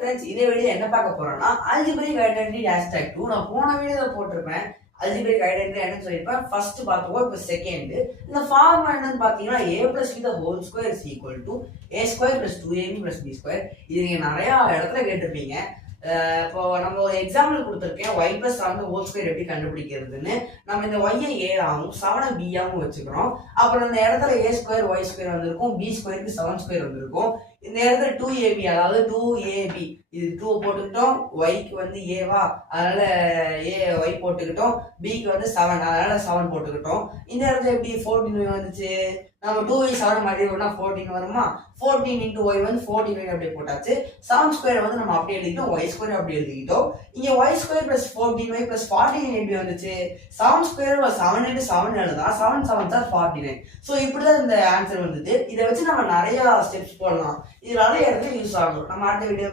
Friends இதே video என்ன பார்க்க போறோம்னா அல்ஜிப்ரிக் ஐடென்டிட்டி ஹேஷ்டேக் 2 நான் போன வீடியோல போட்டிருப்பேன். அல்ஜிப்ரிக் ஐடென்டிட்டி என்னன்னு சொல்லியிருப்பேன். ஃபர்ஸ்ட் பார்த்துக்கோ, இப்போ செகண்ட். இந்த ஃபார்முலா என்னன்னு பார்த்தீங்கன்னா a plus b the whole square is equal to a square plus 2ab plus b square. இது நீங்க நிறைய இடத்துல கேட்டிருப்பீங்க. இப்போ நம்ம ஒரு எக்ஸாம்பிள் கொடுத்துருக்கேன். y plus 7 ஹோல் ஸ்கொயர் எப்படி கண்டுபிடிக்கிறதுன்னு. நம்ம இந்த y ஏ ஆகும் 7 b ஆகும் வச்சுக்கிறோம். அப்புறம் இந்த இடத்துல a ஸ்கொயர் y ஸ்கொயர் வந்திருக்கும், b ஸ்கொயருக்கு 7 ஸ்கொயர் வந்திருக்கும். இந்த இடத்துல 2ab அதாவது 2ab இது 2 போட்டுக்கிட்டோம், yக்கு வந்து ஏவா அதனால y போட்டுக்கிட்டோம், bக்கு வந்து 7 அதனால 7 போட்டுக்கிட்டோம். இந்த இடத்துல எப்படி 14 வந்துச்சு, நம்ம 2y7 மறுபடியும் 14 வருமா, 14 into y வந்து 14 அப்படியே போட்டாச்சு. 7 ஸ்கொயர் வந்து நம்ம அப்படியே எழுதிட்டோம், y ஸ்கொயர் அப்படியே எழுதிக்கிட்டோம். இங்க y square plus 14y plus 14 எப்படி வந்துச்சு, 7 ஸ்கொயர் 7 into 7 எழுதா 7 7 தான் 49. ஸோ இப்படிதான் இந்த ஆன்சர் வந்தது. இதை வச்சு நம்ம நிறைய ஸ்டெப்ஸ் போடலாம். இது நிறைய இடத்துல யூஸ் ஆகும். நம்ம அடுத்த வீடியோ